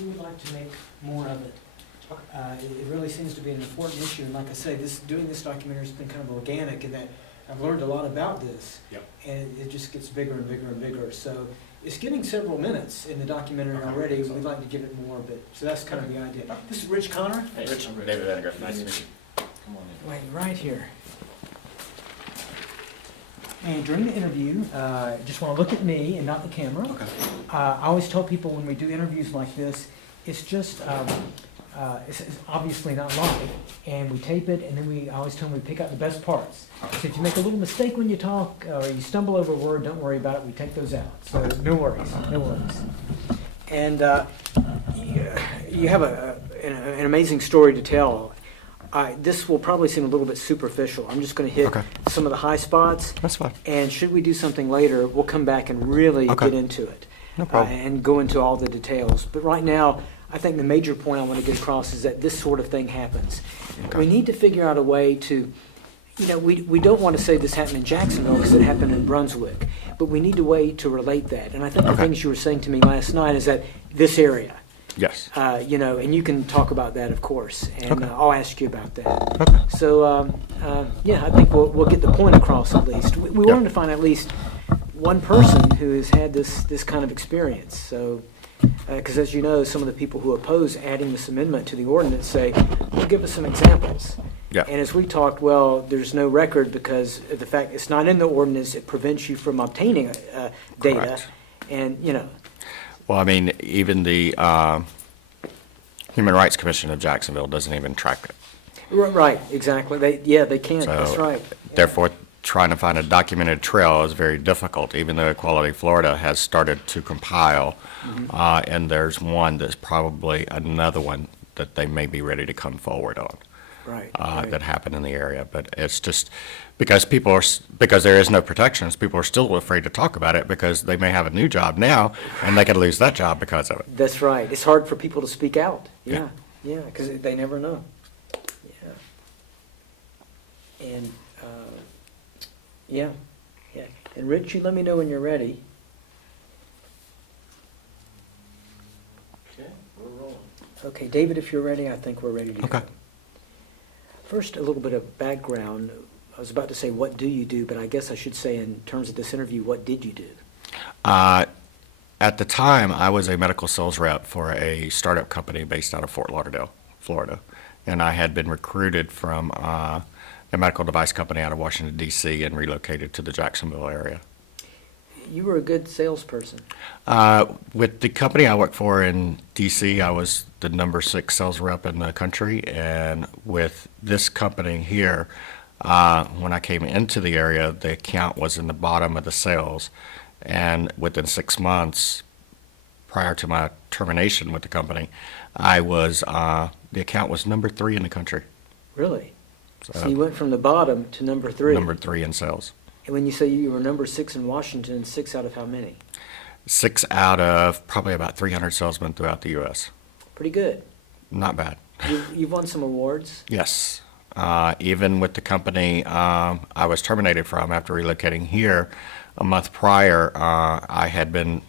we would like to make more of it. It really seems to be an important issue, and like I say, doing this documentary has been kind of organic in that I've learned a lot about this. Yep. And it just gets bigger and bigger and bigger. So it's getting several minutes in the documentary Okay. already. We'd like to give it more, but so that's kind of the idea. This is Rich Connor. Hey, Rich, I'm David Vandergriff. Nice to meet you. Come on in. Wait, right here. And during the interview, just want to look at me and not the camera. Okay. I always tell people when we do interviews like this, it's just, it's obviously not live, and we tape it, and then I always tell them we pick out the best parts. So if you make a little mistake when you talk, or you stumble over a word, don't worry about it, we take those out. So no worries, no worries. And you have an amazing story to tell. This will probably seem a little bit superficial. I'm just going to hit Okay. some of the high spots. That's fine. And should we do something later, we'll come back and really Okay. get into it. No problem. And go into all the details. But right now, I think the major point I want to get across is that this sort of thing happens. Okay. We need to figure out a way to, we don't want to say this happened in Jacksonville because it happened in Brunswick, but we need a way to relate that. And I think the Okay. things you were saying to me last night is that this area, Yes. and you can talk about that, of course, and Okay. I'll ask you about that. Okay. So, yeah, I think we'll get the point across at least. We Yeah. wanted to find at least one person who has had this kind of experience. So, because as you know, some of the people who oppose adding this amendment to the ordinance say, well, give us some examples. Yeah. And as we talked, well, there's no record because of the fact it's not in the ordinance, it prevents you from obtaining data. Correct. And, Well, I mean, even the Human Rights Commission of Jacksonville doesn't even track it. right, exactly. They can't, that's So, right. Therefore, trying to find a documented trail is very difficult, even though Equality Florida has started to compile. And there's one that's probably another one that they may be ready to come forward on. Right, That happened in the area. But it's just because because there is no protections, people are still afraid to talk about it because they may have a new job now and they could lose that job because of it. That's right. It's hard for people to speak out. Yeah. Yeah, because they never know. Yeah. And, yeah. And Rich, you let me know when you're ready. Okay, we're rolling. Okay, David, if you're ready, I think we're ready to Okay. go. First, a little bit of background. I was about to say, what do you do? But I guess I should say, in terms of this interview, what did you do? At the time, I was a medical sales rep for a startup company based out of Fort Lauderdale, Florida. And I had been recruited from a medical device company out of Washington, D.C. and relocated to the Jacksonville area. You were a good salesperson. With the company I worked for in D.C., I was the number 6 sales rep in the country. And with this company here, when I came into the area, the account was in the bottom of the sales. And within 6 months, prior to my termination with the company, the account was number 3 in the country. Really? So, So you went from the bottom to number 3. number 3 in sales. And when you say you were number 6 in Washington, 6 out of how many? 6 out of probably about 300 salesmen throughout the U.S. Pretty good. Not bad. You've won some awards. Yes. Even with the company I was terminated from after relocating here, a month prior, I had been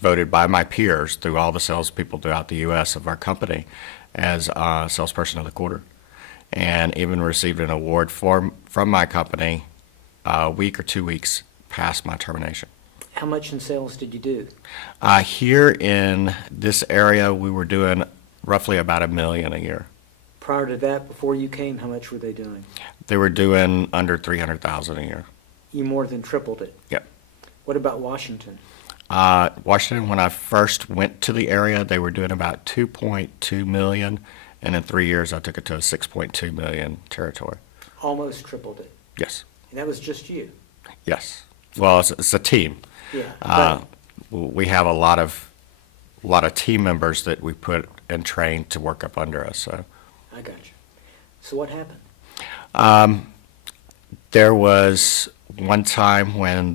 voted by my peers through all the salespeople throughout the U.S. of our company as salesperson of the quarter, and even received an award from my company a week or 2 weeks past my termination. How much in sales did you do? Here in this area, we were doing roughly about $1 million a year. Prior to that, before you came, how much were they doing? They were doing under $300,000 a year. You more than tripled it. Yep. What about Washington? Washington, when I first went to the area, they were doing about 2.2 million, and in 3 years, I took it to a 6.2 million territory. Almost tripled it. Yes. And that was just you. Yes. Well, it's a team. Yeah. We have a lot of team members that we put and train to work up under us. So I got you. So what happened? there was one time when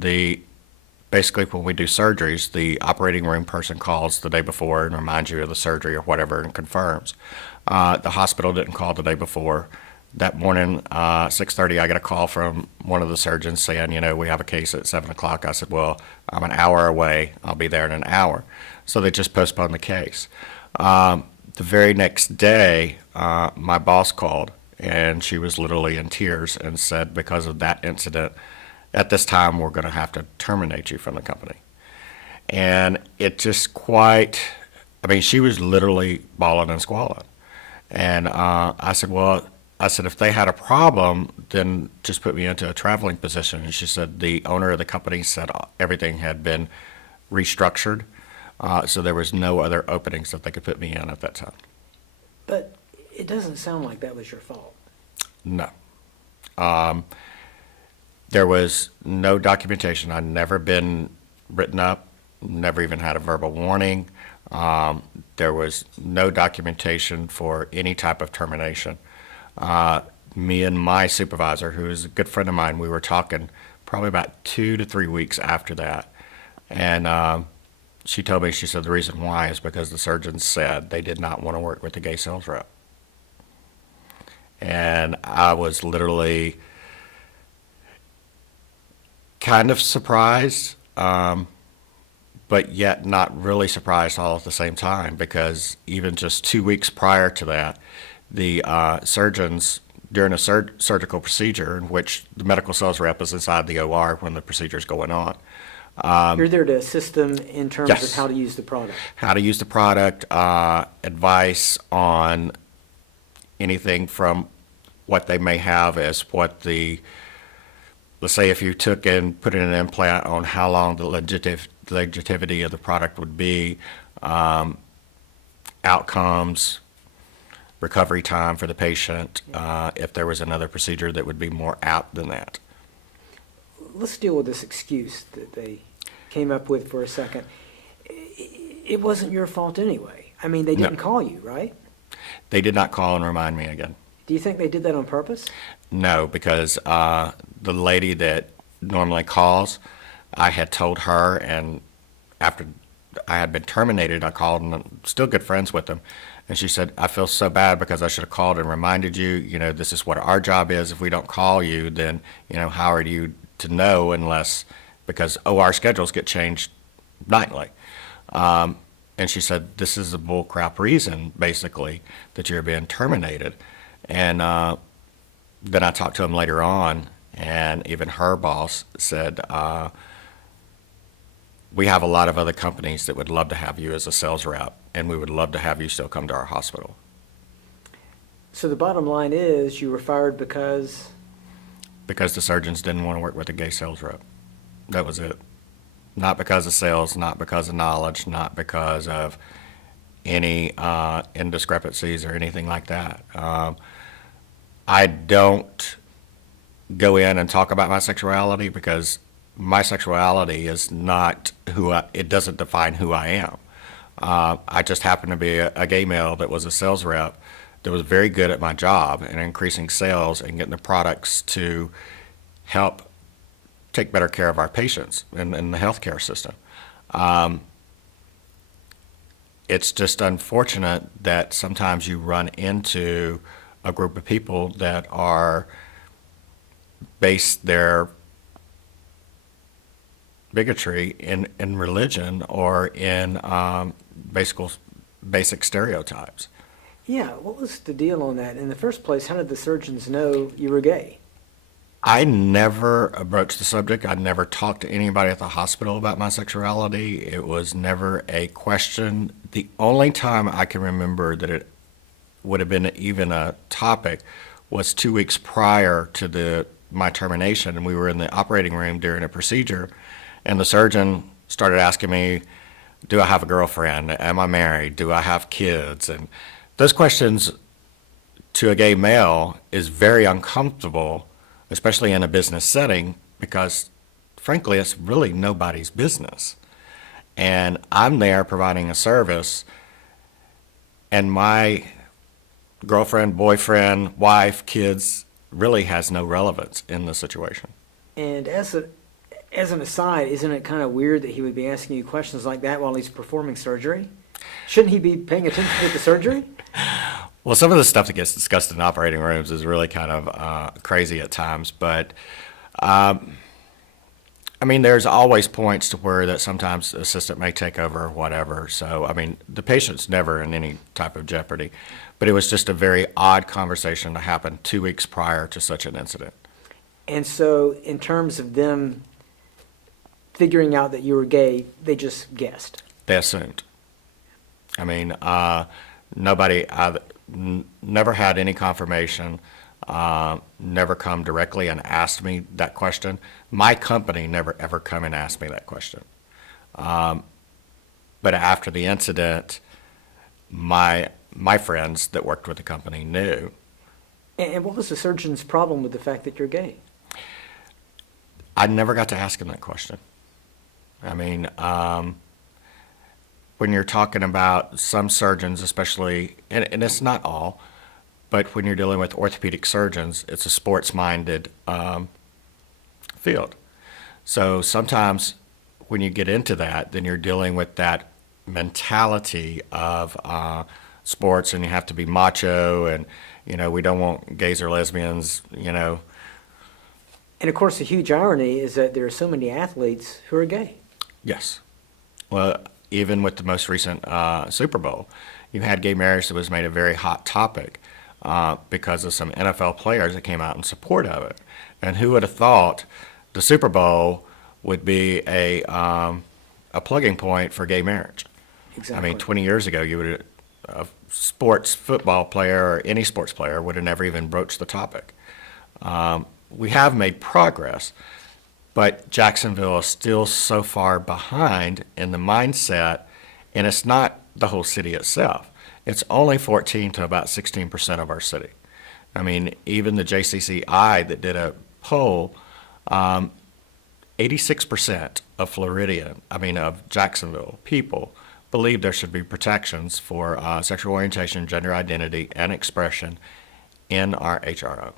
basically when we do surgeries, the operating room person calls the day before and reminds you of the surgery or whatever and confirms. The hospital didn't call the day before. That morning, 6:30, I got a call from one of the surgeons saying, we have a case at 7 o'clock. I said, well, I'm an hour away. I'll be there in an hour. So they just postponed the case. The very next day, my boss called, and she was literally in tears and said, because of that incident, at this time, we're going to have to terminate you from the company. And it just quite, I mean, she was literally bawling and squalling. And I said, well, if they had a problem, then just put me into a traveling position. And she said the owner of the company said everything had been restructured, so there was no other openings that they could put me in at that time. But it doesn't sound like that was your fault. No. There was no documentation. I'd never been written up, never even had a verbal warning. There was no documentation for any type of termination. Me and my supervisor, who is a good friend of mine, we were talking probably about 2 to 3 weeks after that. And she told me, she said the reason why is because the surgeons said they did not want to work with the gay sales rep. And I was literally kind of surprised, but yet not really surprised all at the same time, because even just 2 weeks prior to that, the surgeons, during a surgical procedure in which the medical sales rep is inside the OR when the procedure is going on. You're there to assist them in terms Yes. of how to use the product. How to use the product, advice on anything from what they may have as what the, let's say if you took and put in an implant, on how long the legitimity of the product would be, outcomes, recovery time for the patient, if there was another procedure that would be more apt than that. Let's deal with this excuse that they came up with for a second. It wasn't your fault anyway. I mean, they No. didn't call you, right? They did not call and remind me again. Do you think they did that on purpose? No, because the lady that normally calls, I had told her, and after I had been terminated, I called, and I'm still good friends with them. And she said, I feel so bad because I should have called and reminded you, you know, this is what our job is. If we don't call you, then, you know, how are you to know unless, because OR schedules get changed nightly. And she said, this is a bull crap reason, basically, that you're being terminated. And then I talked to him later on, and even her boss said, we have a lot of other companies that would love to have you as a sales rep, and we would love to have you still come to our hospital. So the bottom line is you were fired because Because the surgeons didn't want to work with a gay sales rep. That was it. Not because of sales, not because of knowledge, not because of any indiscrepancies or anything like that. I don't go in and talk about my sexuality because my sexuality is not it doesn't define who I am. I just happen to be a gay male that was a sales rep that was very good at my job and increasing sales and getting the products to help take better care of our patients in the healthcare system. It's just unfortunate that sometimes you run into a group of people that are base their bigotry in religion or in basic stereotypes. yeah, what was the deal on that? In the first place, how did the surgeons know you were gay? I never broached the subject. I never talked to anybody at the hospital about my sexuality. It was never a question. The only time I can remember that it would have been even a topic was 2 weeks prior to my termination, and we were in the operating room during a procedure, and the surgeon started asking me, do I have a girlfriend? Am I married? Do I have kids? And those questions to a gay male is very uncomfortable, especially in a business setting, because frankly, it's really nobody's business. And I'm there providing a service, and my girlfriend, boyfriend, wife, kids really has no relevance in the situation. And as an aside, isn't it kind of weird that he would be asking you questions like that while he's performing surgery? Shouldn't he be paying attention to the surgery? Well, some of the stuff that gets discussed in operating rooms is really kind of crazy at times, but I mean, there's always points to where that sometimes the assistant may take over or whatever. So, I mean, the patient's never in any type of jeopardy. But it was just a very odd conversation to happen 2 weeks prior to such an incident. And so in terms of them figuring out that you were gay, they just guessed. They assumed. I mean, nobody, never had any confirmation, never come directly and asked me that question. My company never ever come and asked me that question. But after the incident, my friends that worked with the company knew. And what was the surgeon's problem with the fact that you're gay? I never got to ask him that question. I mean, when you're talking about some surgeons, especially, and it's not all, but when you're dealing with orthopedic surgeons, it's a sports-minded field. So sometimes when you get into that, then you're dealing with that mentality of sports, and you have to be macho, and we don't want gays or lesbians. And of course, the huge irony is that there are so many athletes who are gay. Yes. Well, even with the most recent Super Bowl, you had gay marriage that was made a very hot topic because of some NFL players that came out in support of it. And who would have thought the Super Bowl would be a plugging point for gay marriage? Exactly. I mean, 20 years ago, you would a sports football player or any sports player would have never even broached the topic. We have made progress, but Jacksonville is still so far behind in the mindset, and it's not the whole city itself. It's only 14 to about 16% of our city. I mean, even the JCCI that did a poll, 86% of Jacksonville people believe there should be protections for sexual orientation, gender identity, and expression in our HRO.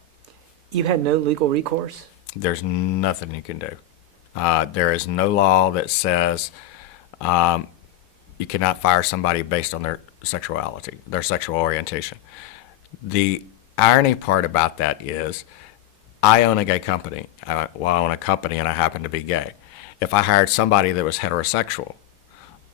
You had no legal recourse? There's nothing you can do. There is no law that says you cannot fire somebody based on their sexuality, their sexual orientation. The irony part about that is I own a gay company. I own a company and I happen to be gay. If I hired somebody that was heterosexual,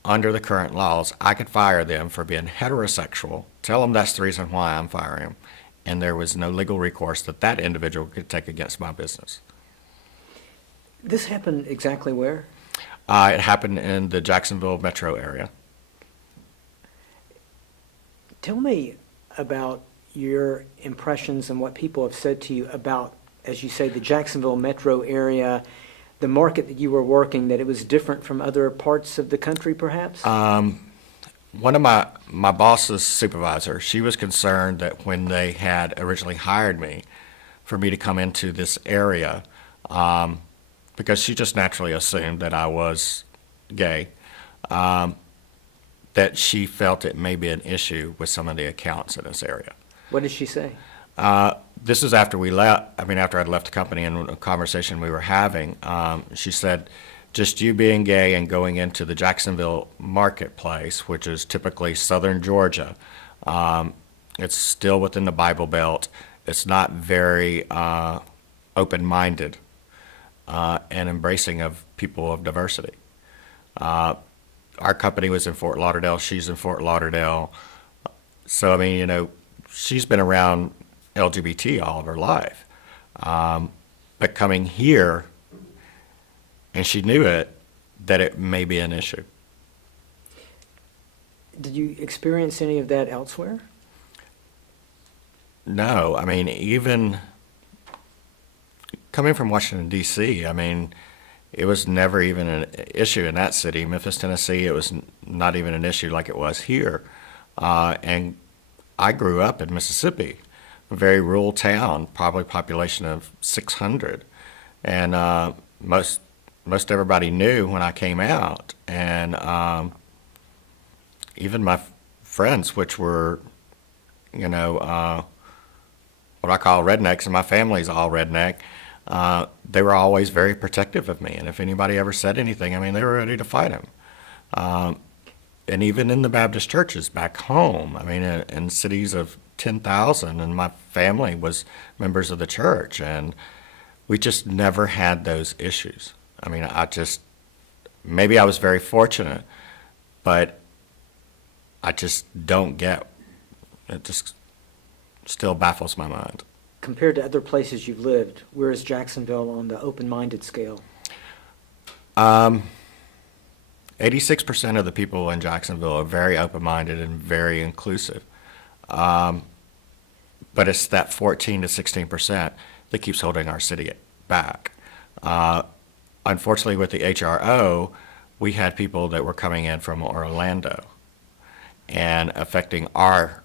under the current laws, I could fire them for being heterosexual, tell them that's the reason why I'm firing them, and there was no legal recourse that individual could take against my business. This happened exactly where? It happened in the Jacksonville metro area. Tell me about your impressions and what people have said to you about, as you say, the Jacksonville metro area, the market that you were working, that it was different from other parts of the country, perhaps? One of my boss's supervisor, she was concerned that when they had originally hired me for me to come into this area, because she just naturally assumed that I was gay, that she felt it may be an issue with some of the accounts in this area. What did she say? This is after we left, after I'd left the company and a conversation we were having. She said, just you being gay and going into the Jacksonville marketplace, which is typically southern Georgia, it's still within the Bible Belt. It's not very open-minded and embracing of people of diversity. Our company was in Fort Lauderdale. She's in Fort Lauderdale. So, she's been around LGBT all of her life. But coming here, and she knew that it may be an issue. Did you experience any of that elsewhere? No, even coming from Washington, D.C., it was never even an issue in that city. Memphis, Tennessee, it was not even an issue like it was here. And I grew up in Mississippi, a very rural town, probably population of 600. And most everybody knew when I came out. And even my friends, which were, what I call rednecks, and my family's all redneck, they were always very protective of me. And if anybody ever said anything, they were ready to fight them. And even in the Baptist churches back home, in cities of 10,000, and my family was members of the church, and we just never had those issues. I mean, maybe I was very fortunate, but I just don't get, it just still baffles my mind. Compared to other places you've lived, where is Jacksonville on the open-minded scale? 86% of the people in Jacksonville are very open-minded and very inclusive. But it's that 14 to 16% that keeps holding our city back. Unfortunately, with the HRO, we had people that were coming in from Orlando and affecting our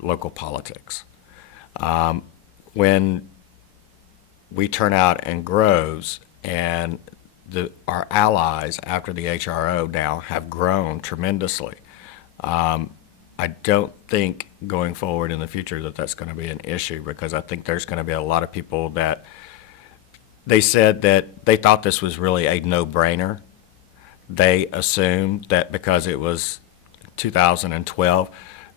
local politics. When we turn out in Groves and our allies after the HRO now have grown tremendously, I don't think going forward in the future that that's going to be an issue, because I think there's going to be a lot of people that they said that they thought this was really a no-brainer. They assumed that because it was 2012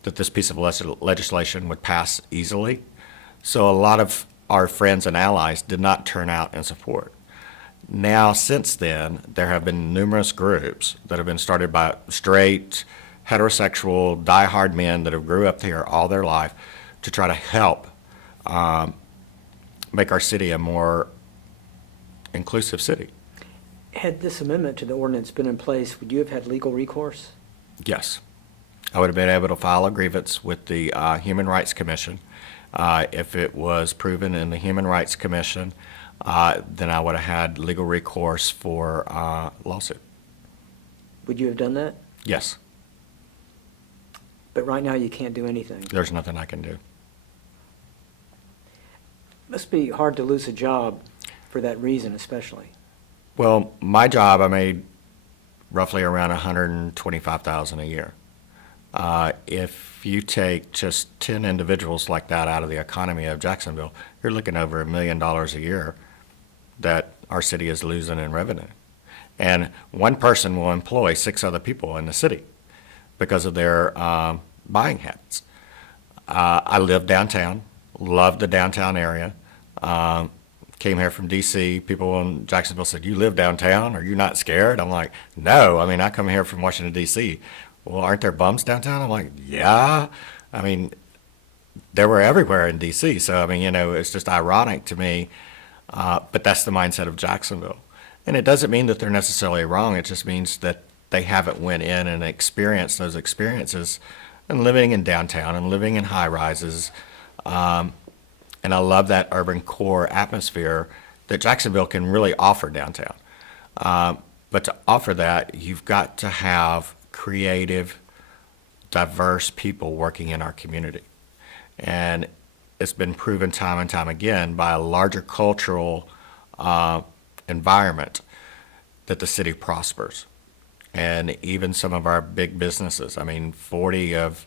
that this piece of legislation would pass easily. So a lot of our friends and allies did not turn out in support. Now, since then, there have been numerous groups that have been started by straight, heterosexual, diehard men that have grew up here all their life to try to help make our city a more inclusive city. Had this amendment to the ordinance been in place, would you have had legal recourse? Yes. I would have been able to file a grievance with the Human Rights Commission. If it was proven in the Human Rights Commission, then I would have had legal recourse for lawsuit. Would you have done that? Yes. But right now, you can't do anything. There's nothing I can do. Must be hard to lose a job for that reason, especially. Well, my job, I made roughly around $125,000 a year. If you take just 10 individuals like that out of the economy of Jacksonville, you're looking over $1 million a year that our city is losing in revenue. And one person will employ 6 other people in the city because of their buying habits. I live downtown, love the downtown area. Came here from D.C. People in Jacksonville said, "You live downtown? Are you not scared?" I'm like, "No. I mean, I come here from Washington, D.C. Well, aren't there bums downtown?" I'm like, "Yeah." I mean, there were everywhere in D.C. So, I mean, it's just ironic to me. But that's the mindset of Jacksonville. And it doesn't mean that they're necessarily wrong. It just means that they haven't went in and experienced those experiences and living in downtown and living in high rises. And I love that urban core atmosphere that Jacksonville can really offer downtown. But to offer that, you've got to have creative, diverse people working in our community. And it's been proven time and time again by a larger cultural environment that the city prospers. And even some of our big businesses, I mean, 40 of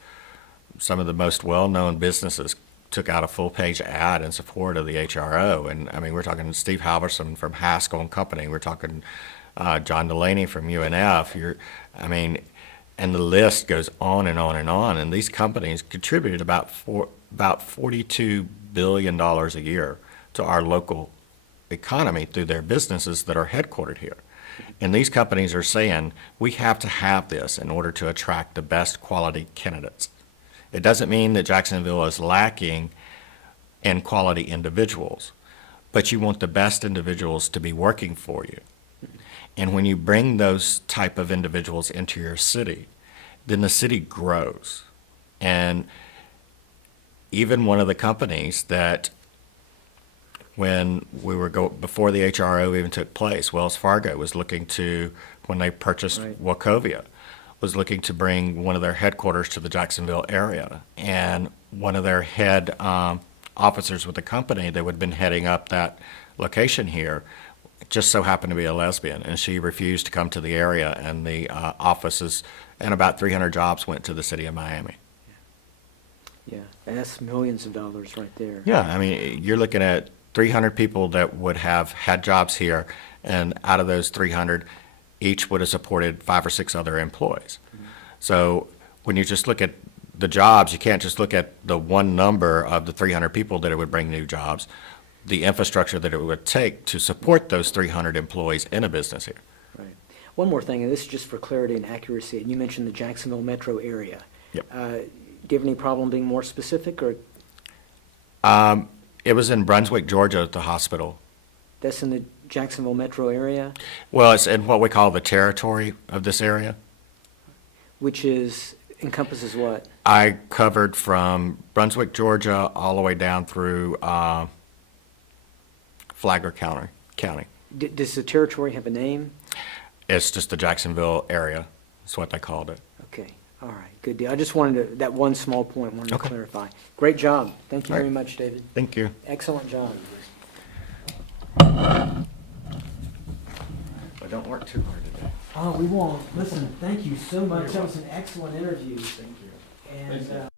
some of the most well-known businesses took out a full-page ad in support of the HRO. And I mean, we're talking Steve Halverson from Haskell and Company. We're talking John Delaney from UNF. And the list goes on and on and on. And these companies contributed about $42 billion a year to our local economy through their businesses that are headquartered here. And these companies are saying, we have to have this in order to attract the best quality candidates. It doesn't mean that Jacksonville is lacking in quality individuals, but you want the best individuals to be working for you. And when you bring those type of individuals into your city, then the city grows. And even one of the companies that when we were before the HRO even took place, Wells Fargo was looking to, when they purchased Right. Wachovia, was looking to bring one of their headquarters to the Jacksonville area. And one of their head officers with the company that would have been heading up that location here just so happened to be a lesbian, and she refused to come to the area, and the offices and about 300 jobs went to the city of Miami. Yeah, and that's millions of dollars right there. Yeah, I mean, you're looking at 300 people that would have had jobs here, and out of those 300, each would have supported 5 or 6 other employees. Mm-hmm. So when you just look at the jobs, you can't just look at the one number of the 300 people that it would bring new jobs. the infrastructure that it would take to support those 300 employees in a business here. Right. One more thing, and this is just for clarity and accuracy, and you mentioned the Jacksonville metro area. Yep. Do you have any problem being more specific, or It was in Brunswick, Georgia, at the hospital. that's in the Jacksonville metro area, Well, it's in what we call the territory of this area. which encompasses what? I covered from Brunswick, Georgia, all the way down through Flagler County. Does the territory have a name? It's just the Jacksonville area. That's what they called it. Okay, all right, good deal. I just wanted to, that one small point, wanted to Okay. clarify. Great job. Thank you All very right. much, David. Thank you. Excellent job. But don't work too hard today. Oh, we won't. Listen, thank you so much. That was an excellent interview. Thank you. And,